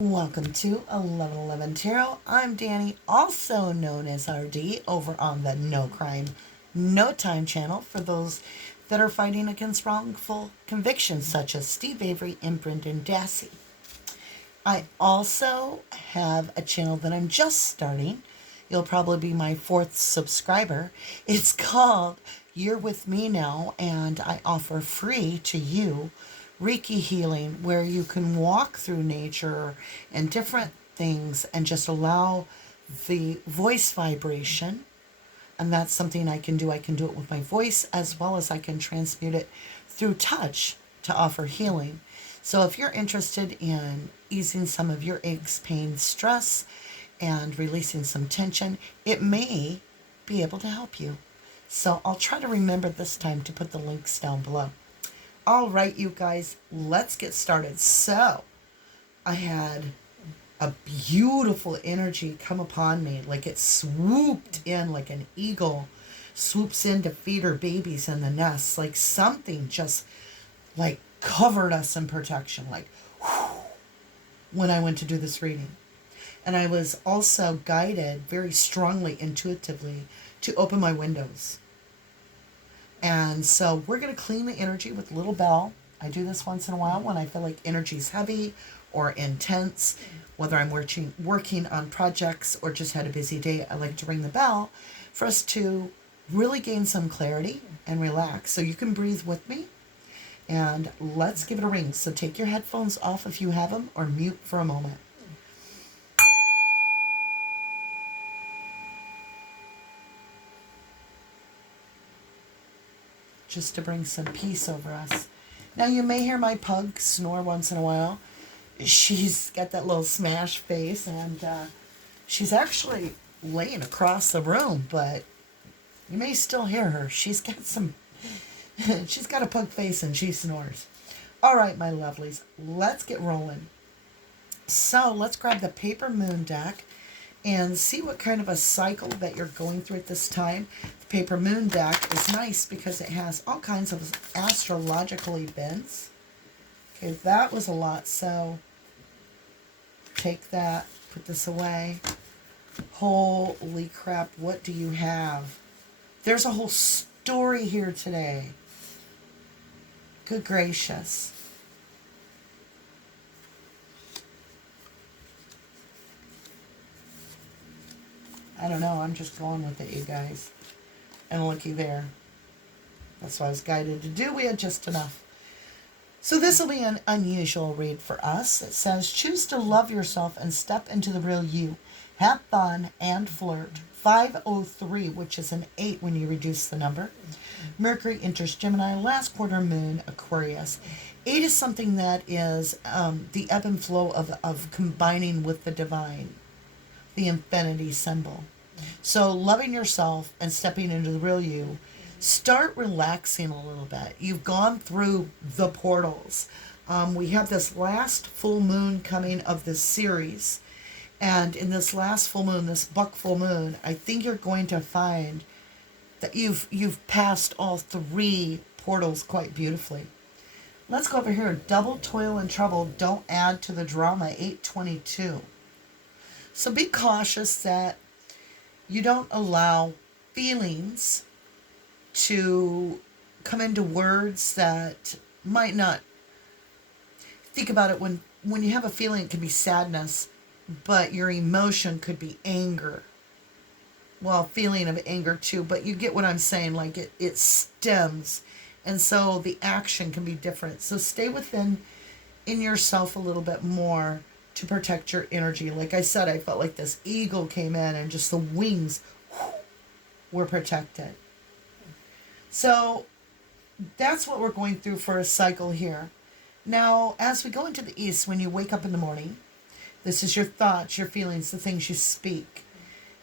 Welcome to 1111 Tarot. I'm Danny, also known as RD, over on the No Crime, No Time channel for those that are fighting against wrongful convictions such as Steve Avery and Brendan Dassey. I also have a channel that I'm just starting. You'll probably be my fourth subscriber. It's called You're With Me Now, and I offer free to you Reiki healing, where you can walk through nature and different things and just allow the voice vibration. And that's something I can do. I can do it with my voice, as well as I can transmute it through touch to offer healing. So if you're interested in easing some of your aches, pain, stress, and releasing some tension, it may be able to help you. So I'll try to remember this time to put the links down below. All right, you guys, let's get started. So I had a beautiful energy come upon me, like it swooped in like an eagle swoops in to feed her babies in the nest, like something just like covered us in protection, like whew, when I went to do this reading. And I was also guided very strongly, intuitively, to open my windows. And so we're going to clean the energy with a little bell. I do this once in a while when I feel like energy's heavy or intense, whether I'm working on projects or just had a busy day. I like to ring the bell for us to really gain some clarity and relax. So you can breathe with me, and let's give it a ring. So take your headphones off if you have them, or mute for a moment. Just to bring some peace over us. Now you may hear my pug snore once in a while. She's got that little smash face, and she's actually laying across the room, but you may still hear her. She's got a pug face and she snores. All right, my lovelies, let's get rolling. So let's grab the paper moon deck and see what kind of a cycle that you're going through at this time. The paper moon deck is nice because it has all kinds of astrological events. Okay, that was a lot, so take that, put this away. Holy crap, what do you have? There's a whole story here today. Good gracious. I don't know, I'm just going with it, you guys. And looky there. That's what I was guided to do. We had just enough. So this will be an unusual read for us. It says, choose to love yourself and step into the real you. Have fun and flirt. 503, which is an 8 when you reduce the number. Mercury enters Gemini, last quarter moon, Aquarius. 8 is something that is the ebb and flow of combining with the divine, the infinity symbol. So loving yourself and stepping into the real you. Start relaxing a little bit. You've gone through the portals. We have this last full moon coming of this series. And in this last full moon, this buck full moon, I think you're going to find that you've passed all 3 portals quite beautifully. Let's go over here. Double toil and trouble don't add to the drama. 822. So be cautious that you don't allow feelings to come into words that might not. Think about it, when you have a feeling, it can be sadness, but your emotion could be anger. Well, feeling of anger too, but you get what I'm saying, like it stems. And so the action can be different. So stay in yourself a little bit more to protect your energy. Like I said, I felt like this eagle came in and just the wings were protected. So that's what we're going through for a cycle here. Now, as we go into the east, when you wake up in the morning, this is your thoughts, your feelings, the things you speak.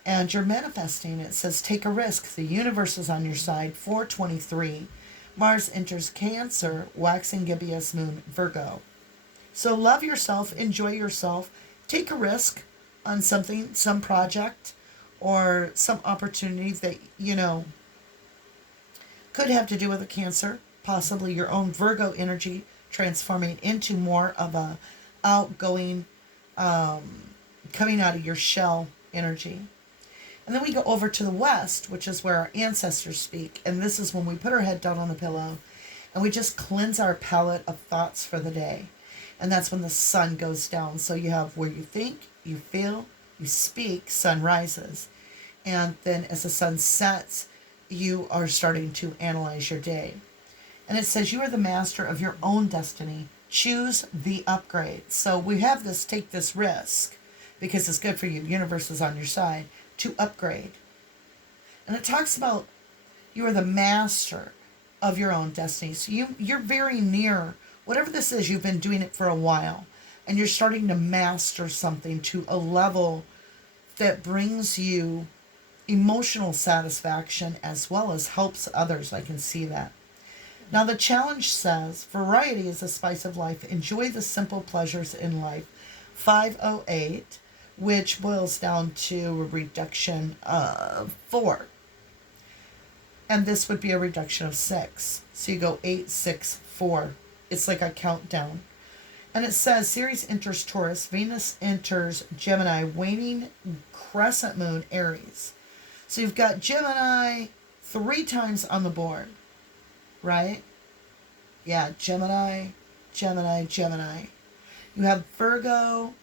And you're manifesting. It says, take a risk. The universe is on your side. 423. Mars enters Cancer, waxing gibbous moon, Virgo. So love yourself, enjoy yourself, take a risk on something, some project, or some opportunity that, could have to do with a Cancer, possibly your own Virgo energy transforming into more of a outgoing, coming out of your shell energy. And then we go over to the west, which is where our ancestors speak. And this is when we put our head down on the pillow and we just cleanse our palette of thoughts for the day. And that's when the sun goes down. So you have where you think, you feel, you speak, sun rises. And then as the sun sets, you are starting to analyze your day. And it says you are the master of your own destiny. Choose the upgrade. So we have this, take this risk because it's good for you. The universe is on your side to upgrade. And it talks about you are the master of your own destiny. So you're very near, whatever this is, you've been doing it for a while. And you're starting to master something to a level that brings you emotional satisfaction as well as helps others. I can see that. Now the challenge says, variety is the spice of life. Enjoy the simple pleasures in life. 508, which boils down to a reduction of 4. And this would be a reduction of 6. So you go 8, 6, 4. It's like a countdown. And it says Ceres enters Taurus, Venus enters Gemini, waning crescent moon Aries. So you've got Gemini 3 times on the board, right? Yeah, Gemini, Gemini, Gemini. You have Virgo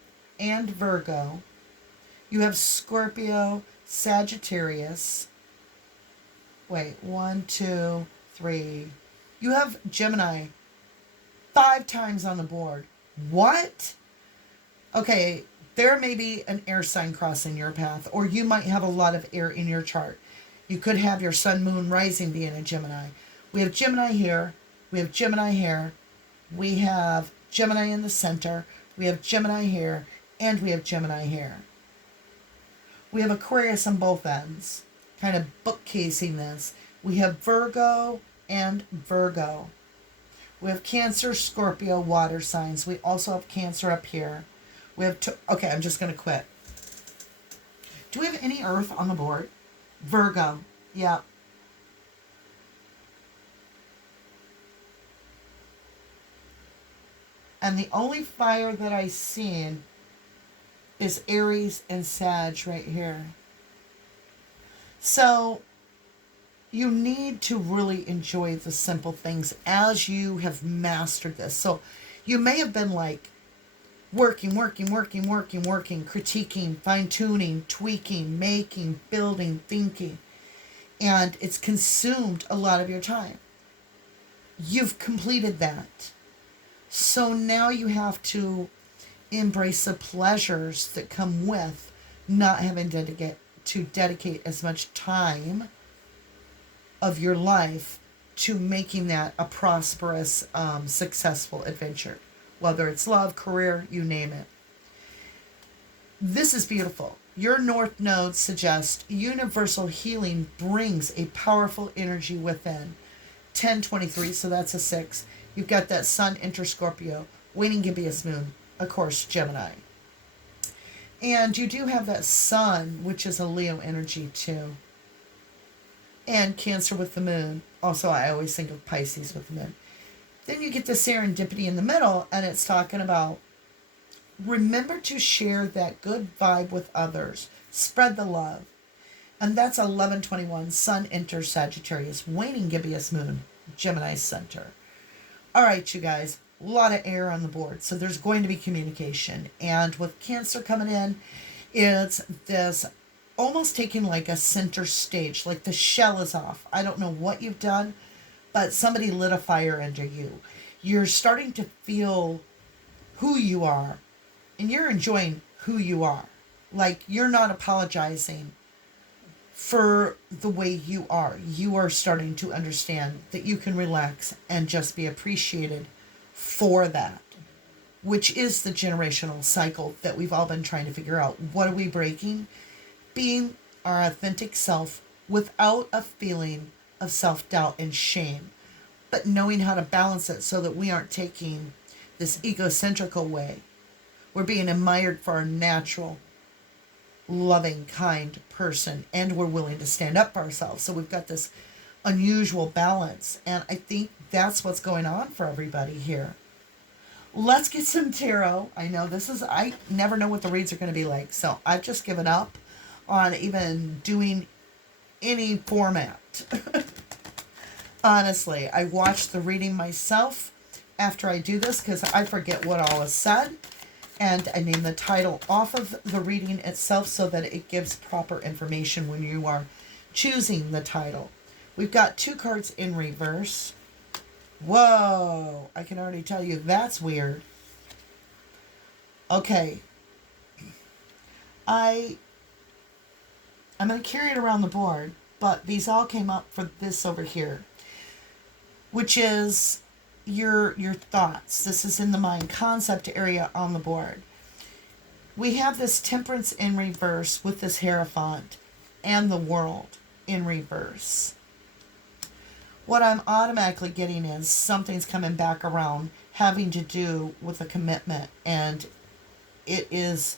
and Virgo. You have Scorpio, Sagittarius. Wait, 1, 2, 3. You have Gemini 5 times on the board. What? Okay, there may be an air sign crossing your path, or you might have a lot of air in your chart. You could have your sun, moon, rising being a Gemini. We have Gemini here. We have Gemini here. We have Gemini in the center. We have Gemini here. And we have Gemini here. We have Aquarius on both ends, kind of bookcasing this. We have Virgo and Virgo. We have Cancer, Scorpio, water signs. We also have Cancer up here. We have, okay, I'm just going to quit. Do we have any Earth on the board? Virgo, yeah. And the only fire that I seen is Aries and Sag right here. So you need to really enjoy the simple things as you have mastered this. So you may have been like working, critiquing, fine-tuning, tweaking, making, building, thinking. And it's consumed a lot of your time. You've completed that. So now you have to embrace the pleasures that come with not having to dedicate as much time of your life to making that a prosperous, successful adventure. Whether it's love, career, you name it. This is beautiful. Your North Node suggests universal healing brings a powerful energy within. 1023, so that's a 6. You've got that Sun enter Scorpio, waning gibbous moon, of course, Gemini. And you do have that Sun, which is a Leo energy too. And Cancer with the moon. Also, I always think of Pisces with the moon. Then you get the serendipity in the middle, and it's talking about remember to share that good vibe with others. Spread the love. And that's 1121. Sun enters Sagittarius, waning gibbous moon, Gemini center. All right, you guys, a lot of air on the board. So there's going to be communication. And with Cancer coming in, it's this almost taking like a center stage, like the shell is off. I don't know what you've done, but somebody lit a fire under you. You're starting to feel who you are, and you're enjoying who you are. Like, you're not apologizing for the way you are. You are starting to understand that you can relax and just be appreciated for that, which is the generational cycle that we've all been trying to figure out. What are we breaking? Being our authentic self without a feeling of self-doubt and shame, but knowing how to balance it so that we aren't taking this egocentrical way. We're being admired for our natural, loving, kind person, and we're willing to stand up for ourselves. So we've got this unusual balance, and I think that's what's going on for everybody here. Let's get some tarot. I know I never know what the reads are going to be like. So I've just given up on even doing any format. Honestly, I watch the reading myself after I do this because I forget what all is said. And I name the title off of the reading itself so that it gives proper information when you are choosing the title. We've got 2 cards in reverse. Whoa, I can already tell you that's weird. Okay. I'm going to carry it around the board, but these all came up for this over here, which is your thoughts. This is in the mind concept area on the board. We have this Temperance in reverse with this Hierophant and the World in reverse. What I'm automatically getting is something's coming back around having to do with a commitment, and it has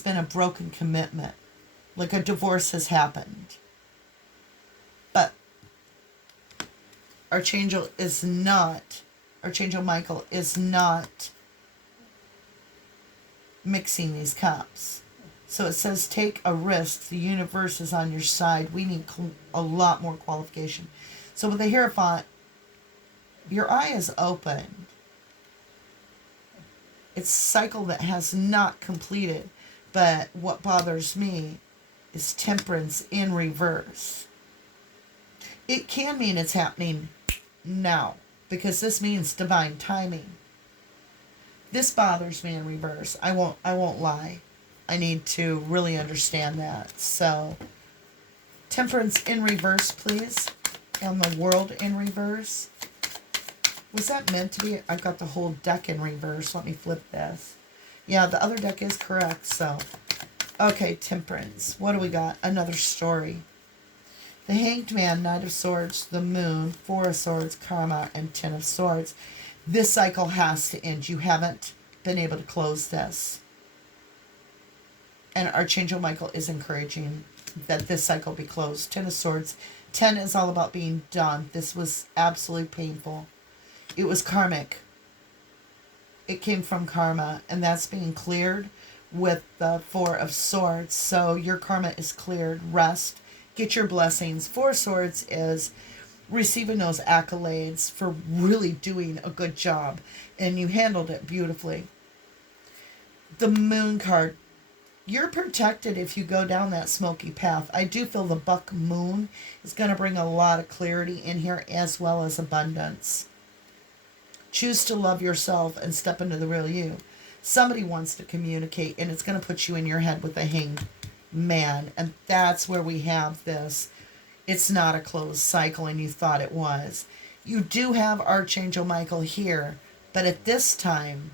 been a broken commitment, like a divorce has happened. But Archangel Michael is not mixing these cups. So it says, take a risk. The universe is on your side. We need a lot more qualification. So with the Hierophant, your eye is open. It's a cycle that has not completed. But what bothers me is Temperance in reverse. It can mean it's happening now, because this means divine timing. This bothers me in reverse. I won't lie. I need to really understand that. So, Temperance in reverse, please. And the World in reverse. Was that meant to be? I've got the whole deck in reverse. Let me flip this. Yeah, the other deck is correct. So, okay, Temperance. What do we got? Another story. The Hanged Man, Knight of Swords, the Moon, 4 of Swords, Karma, and 10 of Swords. This cycle has to end. You haven't been able to close this. And Archangel Michael is encouraging that this cycle be closed. 10 of Swords. 10 is all about being done. This was absolutely painful. It was karmic. It came from karma, and that's being cleared with the 4 of Swords. So your karma is cleared. Rest. Get your blessings. 4 of Swords is receiving those accolades for really doing a good job, and you handled it beautifully. The Moon card. You're protected if you go down that smoky path. I do feel the buck moon is going to bring a lot of clarity in here, as well as abundance. Choose to love yourself and step into the real you. Somebody wants to communicate, and it's going to put you in your head with a Hanged Man. And that's where we have this. It's not a closed cycle, and you thought it was. You do have Archangel Michael here, but at this time,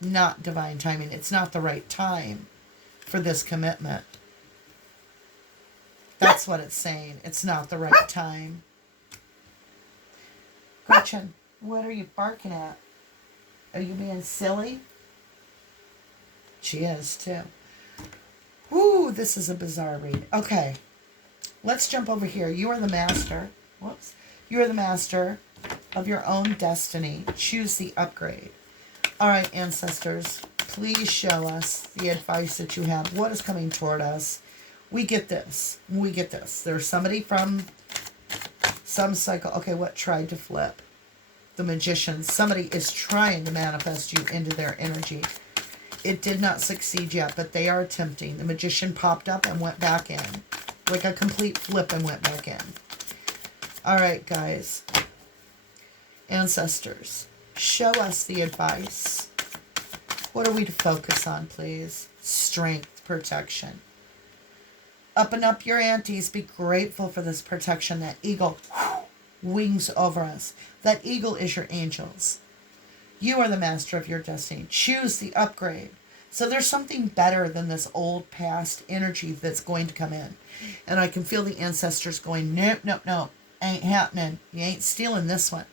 not divine timing. It's not the right time for this commitment. That's what it's saying. It's not the right time. Gretchen, what are you barking at? Are you being silly? She is, too. Woo, this is a bizarre read. Okay, let's jump over here. You are the master. Whoops. You are the master of your own destiny. Choose the upgrade. All right, ancestors, please show us the advice that you have. What is coming toward us? We get this. We get this. There's somebody from some cycle. Okay, what tried to flip? The Magician. Somebody is trying to manifest you into their energy. It did not succeed yet, but they are attempting. The Magician popped up and went back in. Like a complete flip and went back in. All right, guys. Ancestors, show us the advice. What are we to focus on, please? Strength, protection. Up and up your antes. Be grateful for this protection. That eagle wings over us. That eagle is your angels. You are the master of your destiny. Choose the upgrade. So there's something better than this old past energy that's going to come in. And I can feel the ancestors going, nope, nope, nope. Ain't happening. You ain't stealing this one.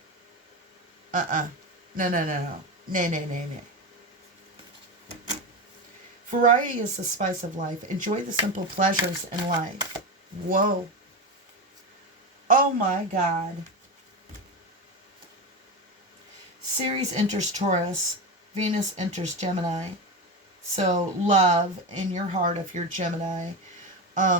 No, no, no, no. Nay, nay, nay, nay. Variety is the spice of life. Enjoy the simple pleasures in life. Whoa. Oh my God. Ceres enters Taurus. Venus enters Gemini. So love in your heart if you're Gemini.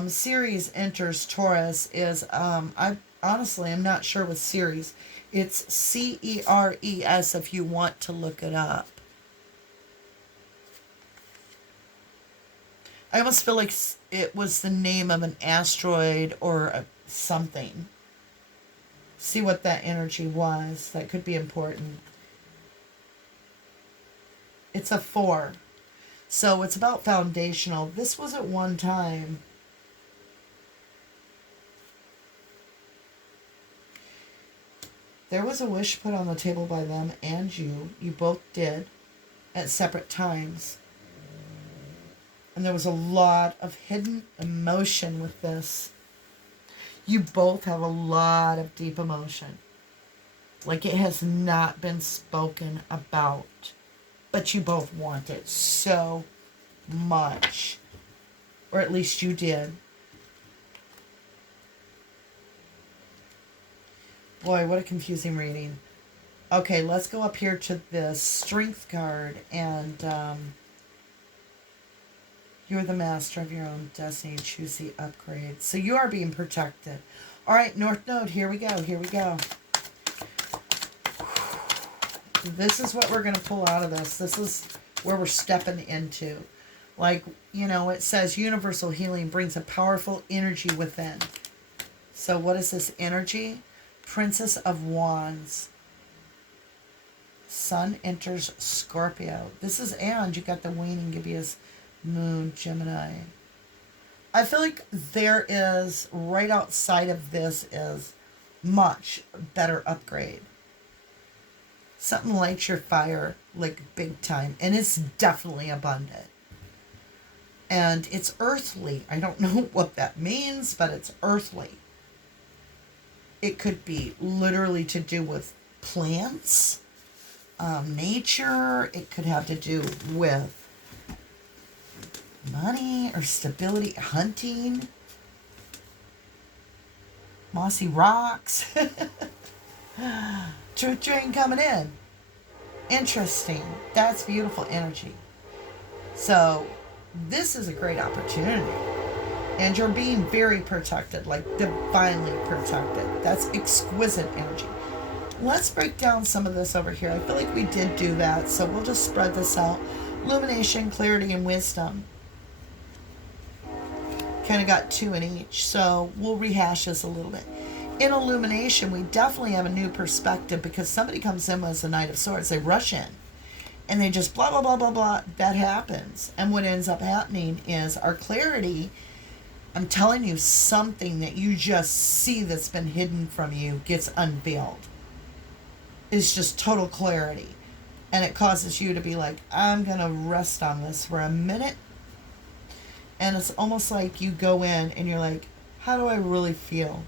Ceres enters Taurus is, I honestly am not sure with Ceres. It's Ceres if you want to look it up. I almost feel like it was the name of an asteroid or something. See what that energy was. That could be important. It's a 4. So it's about foundational. This was at one time. There was a wish put on the table by them and you. You both did at separate times. And there was a lot of hidden emotion with this. You both have a lot of deep emotion. Like it has not been spoken about. But you both want it so much. Or at least you did. Boy, what a confusing reading. Okay, let's go up here to this Strength card. And you're the master of your own destiny. Choose the upgrade. So you are being protected. All right, North Node, here we go. Here we go. This is what we're going to pull out of this. This is where we're stepping into. Like, you know, it says universal healing brings a powerful energy within. So what is this energy? Princess of Wands. Sun enters Scorpio. This is, and you got the waning gibbous moon, Gemini. I feel like there is, right outside of this is much better upgrade. Something lights your fire like big time. And it's definitely abundant. And it's earthly. I don't know what that means, but it's earthly. It could be literally to do with plants, nature. It could have to do with money or stability, hunting, mossy rocks. Truth drain coming in. Interesting. That's beautiful energy. So this is a great opportunity. And you're being very protected, like divinely protected. That's exquisite energy. Let's break down some of this over here. I feel like we did do that, so we'll just spread this out. Illumination, clarity, and wisdom. Kind of got 2 in each, so we'll rehash this a little bit. In illumination, we definitely have a new perspective because somebody comes in as the Knight of Swords. They rush in and they just blah, blah, blah, blah, blah. That happens. And what ends up happening is our clarity, I'm telling you, something that you just see that's been hidden from you gets unveiled. It's just total clarity. And it causes you to be like, I'm going to rest on this for a minute. And it's almost like you go in and you're like, how do I really feel?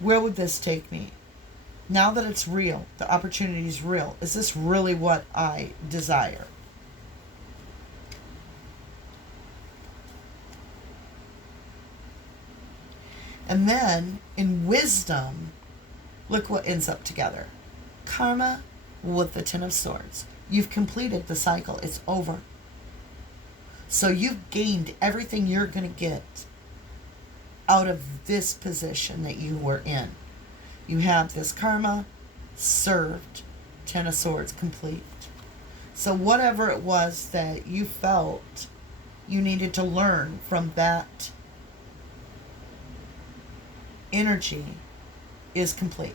Where would this take me? Now that it's real, the opportunity is real. Is this really what I desire? And then in wisdom, look what ends up together. Karma with the Ten of Swords. You've completed the cycle. It's over. So you've gained everything you're going to get out of this position that you were in. You have this karma served, Ten of Swords complete. So whatever it was that you felt you needed to learn from that energy is complete.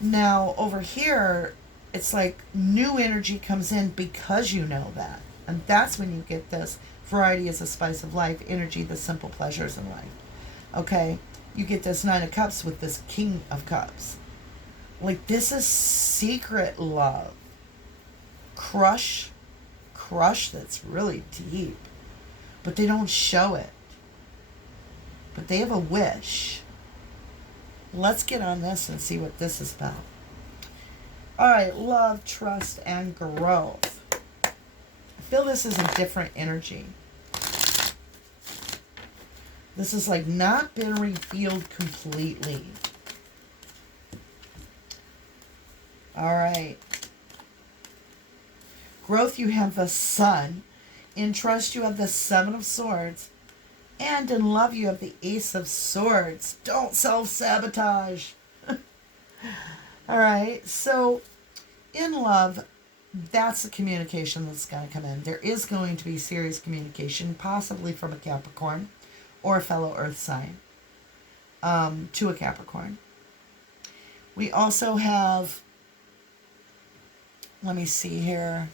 Now over here, it's like new energy comes in because you know that. And that's when you get this variety is a spice of life, energy, the simple pleasures in life. Okay? You get this 9 of Cups with this King of Cups. Like, this is secret love. Crush that's really deep. But they don't show it. But they have a wish. Let's get on this and see what this is about. All right, love, trust, and growth. I feel this is a different energy. This is like not been revealed completely. All right. Growth, you have the Sun. In trust, you have the Seven of Swords. And in love, you have the Ace of Swords. Don't self-sabotage. All right. So, in love, that's the communication that's going to come in. There is going to be serious communication, possibly from a Capricorn or a fellow Earth sign to a Capricorn. We also have, let me see here.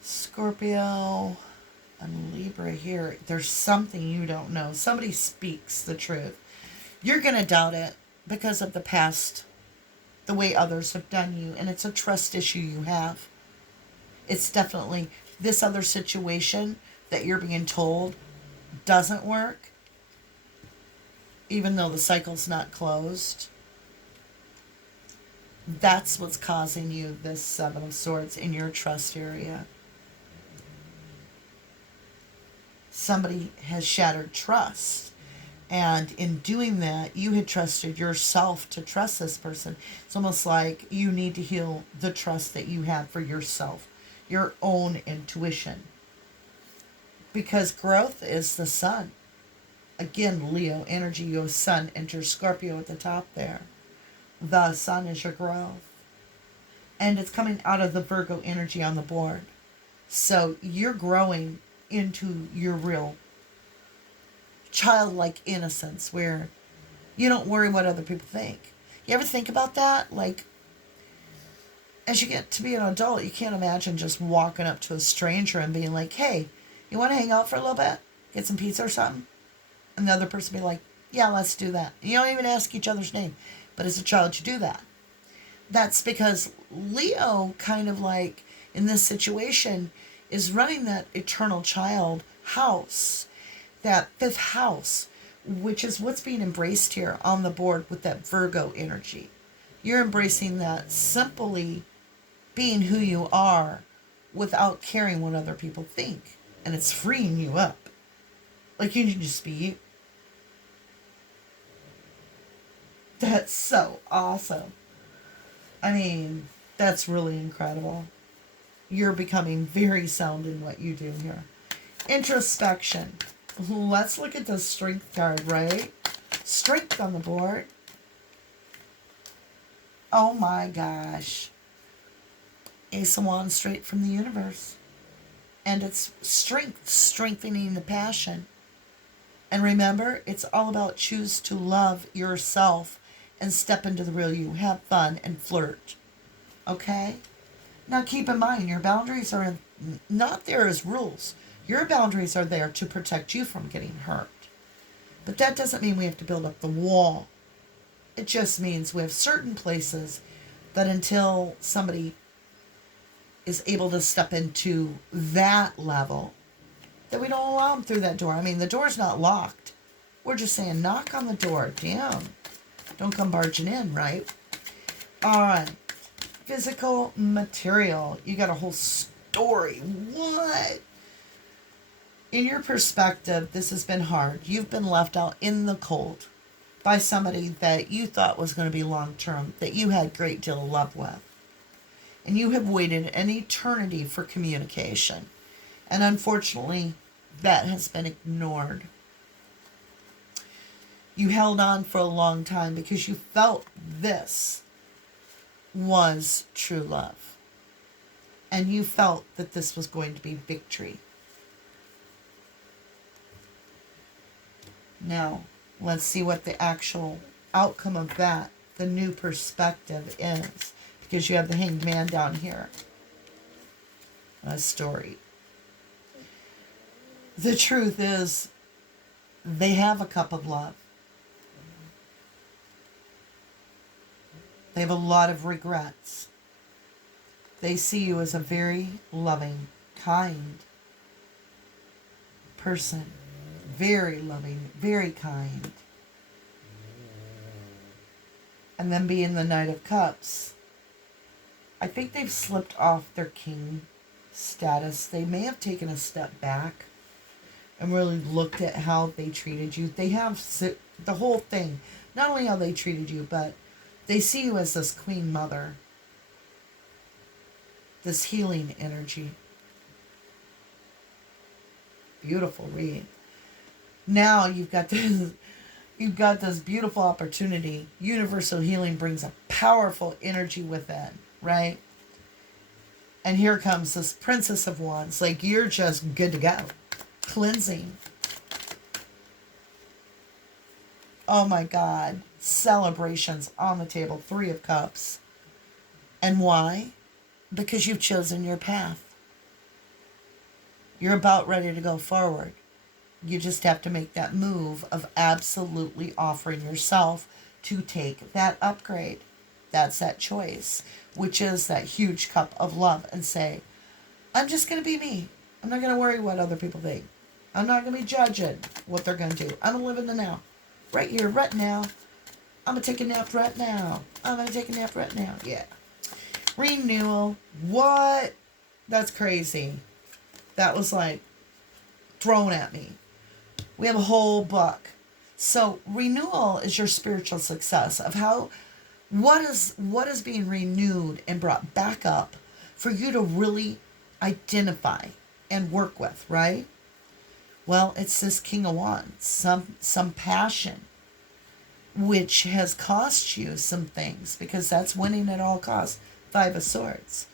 Scorpio and Libra here. There's something you don't know. Somebody speaks the truth. You're going to doubt it because of the past, the way others have done you, and it's a trust issue you have. It's definitely this other situation that you're being told doesn't work, even though the cycle's not closed. That's what's causing you this Seven of Swords in your trust area. Somebody has shattered trust. And in doing that, you had trusted yourself to trust this person. It's almost like you need to heal the trust that you have for yourself, your own intuition. Because growth is the Sun. Again, Leo energy, your Sun enters Scorpio at the top there. The Sun is your growth. And it's coming out of the Virgo energy on the board. So you're growing into your real childlike innocence where you don't worry what other people think. You ever think about that? Like, as you get to be an adult, you can't imagine just walking up to a stranger and being like, hey, you want to hang out for a little bit? Get some pizza or something? And the other person be like, yeah, let's do that. And you don't even ask each other's name. But as a child, you do that. That's because Leo kind of like, in this situation, is running that eternal child house. That fifth house, which is what's being embraced here on the board with that Virgo energy. You're embracing that simply being who you are without caring what other people think. And it's freeing you up. Like you can just be you. That's so awesome. I mean, that's really incredible. You're becoming very sound in what you do here. Introspection. Let's look at the Strength card, right? Strength on the board. Oh my gosh. Ace of Wands straight from the universe. And it's strength, strengthening the passion. And remember, it's all about choose to love yourself and step into the real you. Have fun and flirt. Okay? Now keep in mind, your boundaries are not there as rules. Your boundaries are there to protect you from getting hurt. But that doesn't mean we have to build up the wall. It just means we have certain places that until somebody is able to step into that level, that we don't allow them through that door. I mean, the door's not locked. We're just saying, knock on the door. Damn. Don't come barging in, right? All right. Physical material. You got a whole story. What? In your perspective, this has been hard. You've been left out in the cold by somebody that you thought was going to be long-term, that you had a great deal of love with. And you have waited an eternity for communication. And unfortunately, that has been ignored. You held on for a long time because you felt this was true love. And you felt that this was going to be victory. Now, let's see what the actual outcome of that, the new perspective is. Because you have the Hanged Man down here. A story. The truth is, they have a cup of love. They have a lot of regrets. They see you as a very loving, kind person. Very loving, very kind. And then being the Knight of Cups, I think they've slipped off their king status. They may have taken a step back and really looked at how they treated you. They have the whole thing. Not only how they treated you, but they see you as this queen mother. This healing energy. Beautiful read. Now you've got this beautiful opportunity. Universal healing brings a powerful energy within, right? And here comes this Princess of Wands. Like, you're just good to go. Cleansing. Oh my God. Celebrations on the table. 3 of Cups. And why? Because you've chosen your path. You're about ready to go forward. You just have to make that move of absolutely offering yourself to take that upgrade. That's that choice, which is that huge cup of love, and say, I'm just going to be me. I'm not going to worry what other people think. I'm not going to be judging what they're going to do. I'm going to live in the now. Right here, right now. I'm going to take a nap right now. I'm going to take a nap right now. Yeah. Renewal. What? That's crazy. That was like thrown at me. We have a whole book. So renewal is your spiritual success of how, what is being renewed and brought back up for you to really identify and work with, right? Well, it's this King of Wands, some passion, which has cost you some things, because that's winning at all costs. 5 of Swords.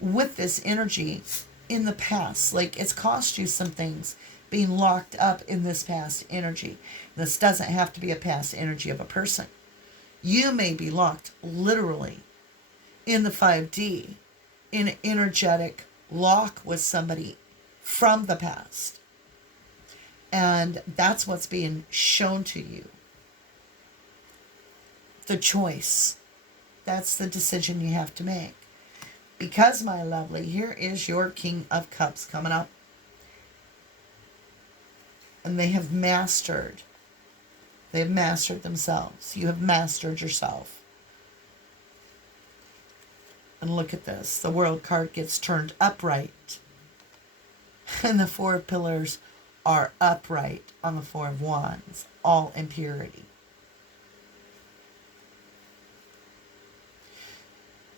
With this energy in the past, like, it's cost you some things being locked up in this past energy. This doesn't have to be a past energy of a person. You may be locked literally in the 5D in an energetic lock with somebody from the past. And that's what's being shown to you. The choice. That's the decision you have to make. Because, my lovely, here is your King of Cups coming up. And they have mastered. They have mastered themselves. You have mastered yourself. And look at this. The World card gets turned upright. And the 4 pillars are upright on the 4 of Wands. All in purity.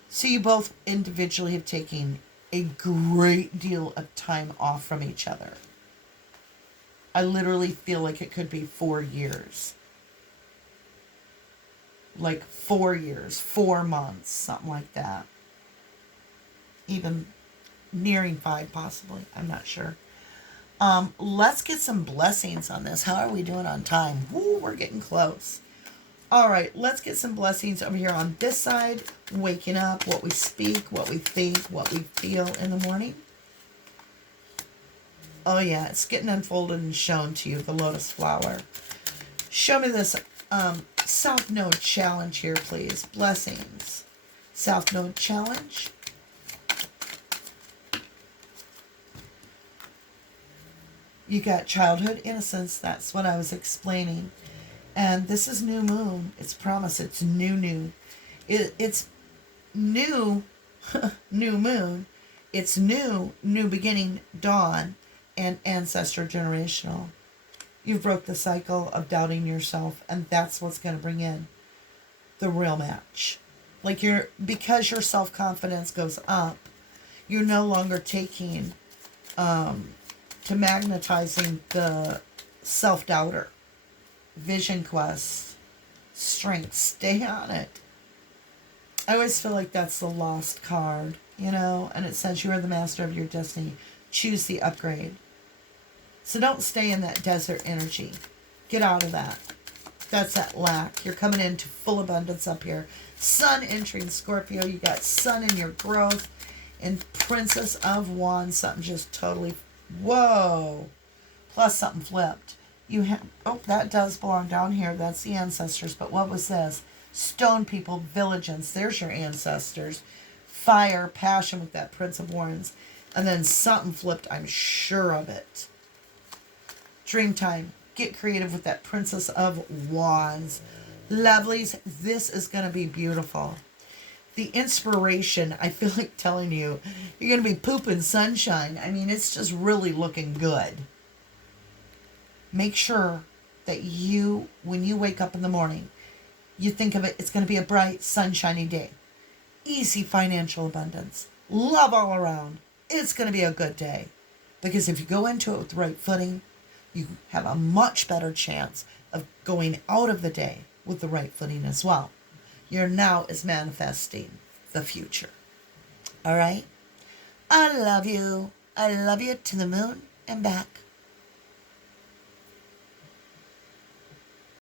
So you both individually have taken a great deal of time off from each other. I literally feel like it could be 4 years. Like 4 years, 4 months, something like that. Even nearing 5 possibly. I'm not sure. Let's get some blessings on this. How are we doing on time? Woo, we're getting close. All right, let's get some blessings over here on this side. Waking up, what we speak, what we think, what we feel in the morning. Oh yeah, it's getting unfolded and shown to you, the lotus flower. Show me this South Node challenge here, please. Blessings. South Node challenge. You got childhood innocence. That's what I was explaining. And this is new moon. It's promise. It's new. It's new, new moon. It's new beginning, dawn, and ancestor generational. You've broke the cycle of doubting yourself, and that's what's going to bring in the real match. Like, because your self-confidence goes up, you're no longer taking to magnetizing the self-doubter. Vision quest, strength, stay on it. I always feel like that's the lost card, and it says you are the master of your destiny. Choose the upgrade. So don't stay in that desert energy. Get out of that. That's that lack. You're coming into full abundance up here. Sun entering Scorpio. You got sun in your growth. And Princess of Wands, something just totally, whoa. Plus something flipped. You have, that does belong down here. That's the ancestors. But what was this? Stone people, vigilance. There's your ancestors. Fire, passion with that Prince of Wands. And then something flipped. I'm sure of it. Dreamtime. Get creative with that Princess of Wands. Lovelies, this is going to be beautiful. The inspiration, I feel like telling you, you're going to be pooping sunshine. I mean, it's just really looking good. make sure that you, when you wake up in the morning, you think of it, it's going to be a bright, sunshiny day. Easy financial abundance. Love all around. It's going to be a good day. Because if you go into it with the right footing, you have a much better chance of going out of the day with the right footing as well. Your now is manifesting the future. All right? I love you. I love you to the moon and back.